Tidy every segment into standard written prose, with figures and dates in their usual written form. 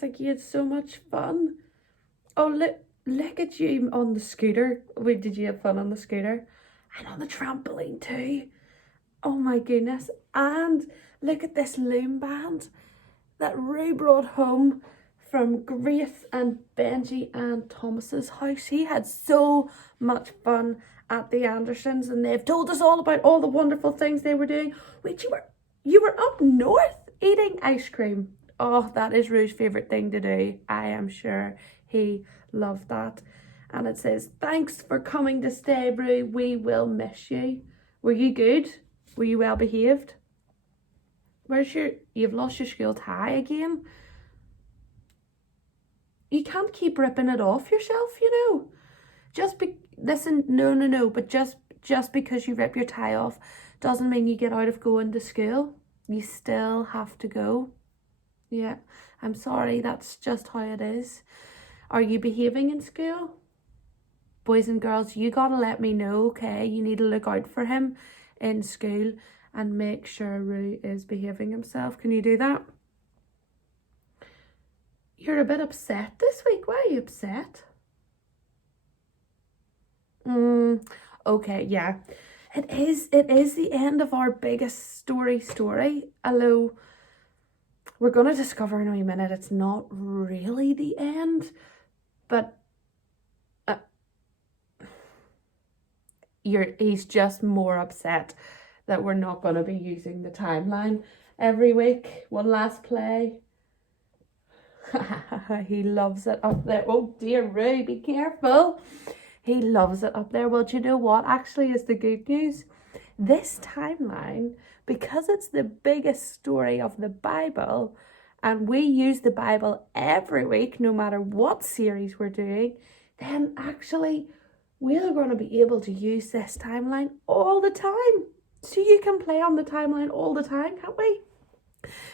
goodness, like you had so much fun. Oh, look at you on the scooter. Wait, did you have fun on the scooter? And on the trampoline too. Oh my goodness. And look at this loom band that Rue brought home from Grace and Benji and Thomas's house. He had so much fun at the Andersons, and they've told us all about all the wonderful things they were doing. Wait, you were up north eating ice cream. Oh, that is Rue's favourite thing to do. I am sure he loved that. And it says, thanks for coming to stay, Rue. We will miss you. Were you good? Were you well behaved? You've lost your school tie again? You can't keep ripping it off yourself, you know. Listen, no, but just because you rip your tie off doesn't mean you get out of going to school. You still have to go. Yeah, I'm sorry, that's just how it is. Are you behaving in school? Boys and girls, you gotta let me know, okay? You need to look out for him in school and make sure Rue is behaving himself. Can you do that? You're a bit upset this week. Why are you upset? Okay, yeah. It is the end of our biggest story. Although we're going to discover in a minute it's not really the end, but he's just more upset that we're not going to be using the timeline every week. One last play. He loves it up there. Oh dear, Rue, be careful. He loves it up there. Well, do you know what actually is the good news? This timeline, because it's the biggest story of the Bible, and we use the Bible every week, no matter what series we're doing, then actually we're going to be able to use this timeline all the time. So you can play on the timeline all the time, can't we?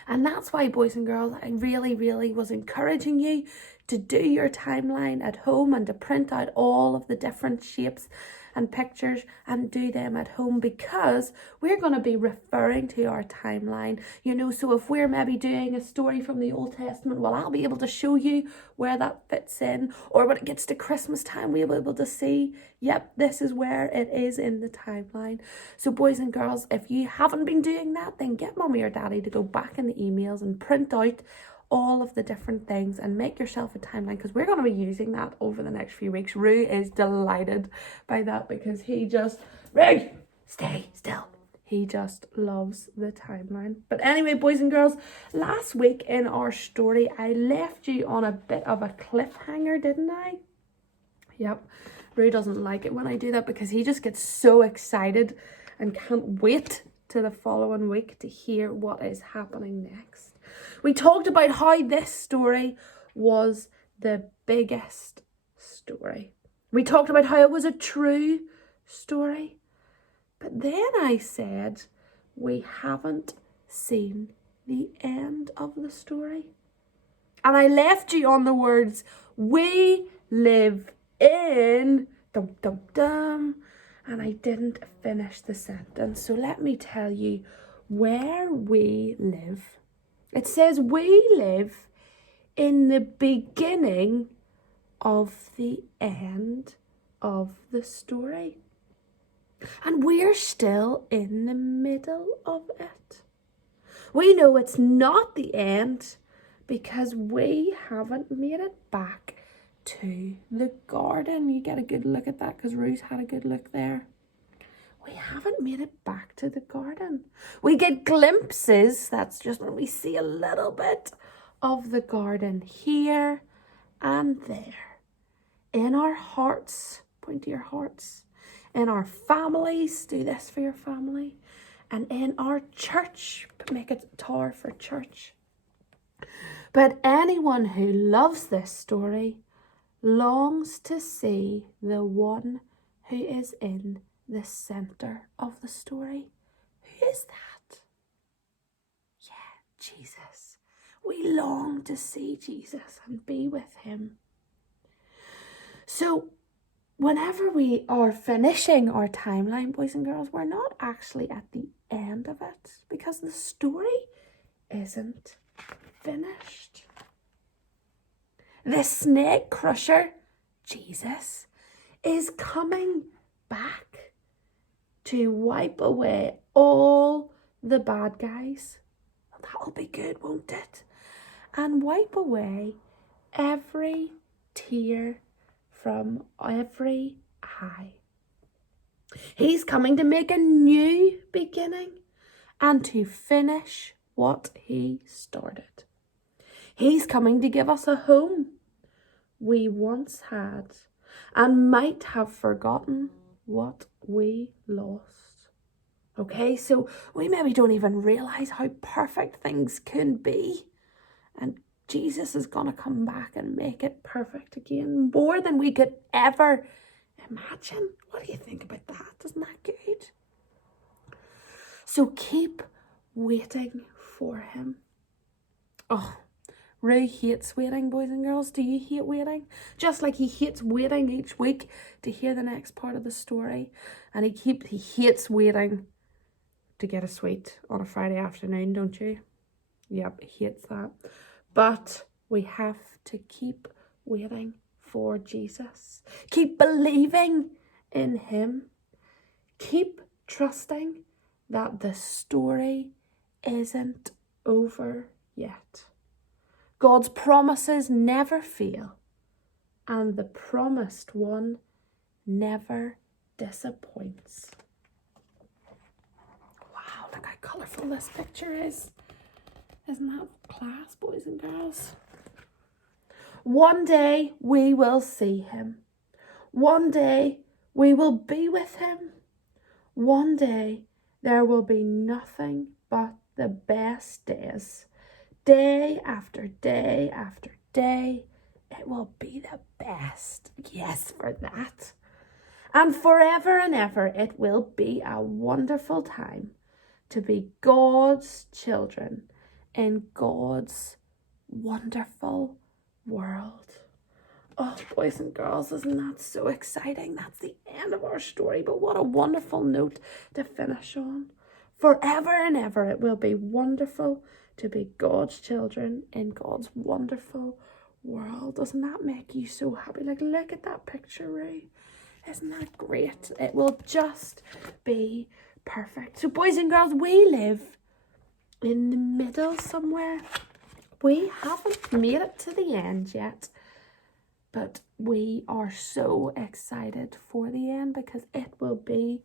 And that's why, boys and girls, I really was encouraging you to do your timeline at home and to print out all of the different shapes and pictures and do them at home, because we're going to be referring to our timeline, you know. So if we're maybe doing a story from the Old Testament, well, I'll be able to show you where that fits in. Or when it gets to Christmas time, we'll be able to see, yep, this is where it is in the timeline. So boys and girls, if you haven't been doing that, then get mommy or daddy to go back in the emails and print out all of the different things and make yourself a timeline, because we're going to be using that over the next few weeks. Rue is delighted by that because he just, Rue, stay still. He just loves the timeline. But anyway, boys and girls, last week in our story, I left you on a bit of a cliffhanger, didn't I? Yep. Rue doesn't like it when I do that because he just gets so excited and can't wait to the following week to hear what is happening next. We talked about how this story was the biggest story. We talked about how it was a true story. But then I said, we haven't seen the end of the story. And I left you on the words, we live in, dum dum dum. And I didn't finish the sentence. So let me tell you where we live. It says we live in the beginning of the end of the story. And we're still in the middle of it. We know it's not the end because we haven't made it back to the garden. You get a good look at that because Ruth had a good look there. We haven't made it back to the garden. We get glimpses, that's just when we see a little bit of the garden here and there. In our hearts, point to your hearts. In our families, do this for your family. And in our church, make it a tower for church. But anyone who loves this story longs to see the one who is in the center of the story. Who is that? Yeah, Jesus. We long to see Jesus and be with him. So whenever we are finishing our timeline, boys and girls, we're not actually at the end of it because the story isn't finished. The snake crusher, Jesus, is coming back to wipe away all the bad guys. That'll be good, won't it? And wipe away every tear from every eye. He's coming to make a new beginning and to finish what he started. He's coming to give us a home we once had and might have forgotten what we lost. Okay, so we maybe don't even realise how perfect things can be. And Jesus is going to come back and make it perfect again, more than we could ever imagine. What do you think about that? Isn't that good? So keep waiting for him. Oh, Ray hates waiting, boys and girls. Do you hate waiting? Just like he hates waiting each week to hear the next part of the story. And he hates waiting to get a sweet on a Friday afternoon, don't you? Yep, he hates that. But we have to keep waiting for Jesus. Keep believing in him. Keep trusting that the story isn't over yet. God's promises never fail, and the promised one never disappoints. Wow, look how colourful this picture is. Isn't that class, boys and girls? One day we will see him. One day we will be with him. One day there will be nothing but the best days. Day after day after day, it will be the best. Yes, for that. And forever and ever, it will be a wonderful time to be God's children in God's wonderful world. Oh, boys and girls, isn't that so exciting? That's the end of our story, but what a wonderful note to finish on. Forever and ever, it will be wonderful to be God's children in God's wonderful world. Doesn't that make you so happy? Like, look at that picture, Ray. Isn't that great? It will just be perfect. So, boys and girls, we live in the middle somewhere. We haven't made it to the end yet, but we are so excited for the end because it will be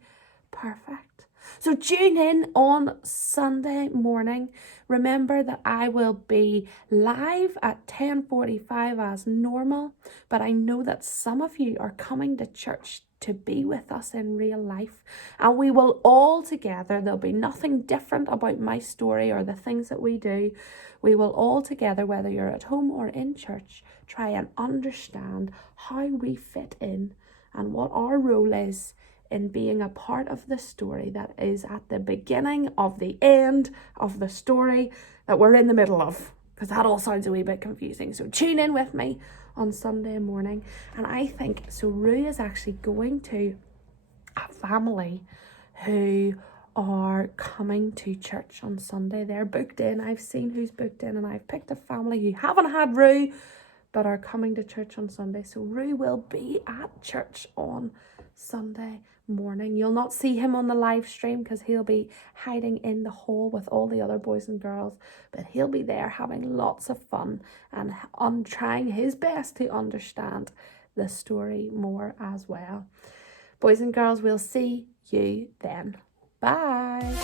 perfect. So tune in on Sunday morning. Remember that I will be live at 10:45 as normal, but I know that some of you are coming to church to be with us in real life, and we will all together, there'll be nothing different about my story or the things that we do. We will all together, whether you're at home or in church, try and understand how we fit in and what our role is in being a part of the story that is at the beginning of the end of the story that we're in the middle of, because that all sounds a wee bit confusing. So tune in with me on Sunday morning. And I think, so Rue is actually going to a family who are coming to church on Sunday. They're booked in. I've seen who's booked in, and I've picked a family who haven't had Rue but are coming to church on Sunday. So Rue will be at church on Sunday morning. You'll not see him on the live stream because he'll be hiding in the hall with all the other boys and girls, but he'll be there having lots of fun and trying his best to understand the story more as well. Boys and girls, we'll see you then. Bye.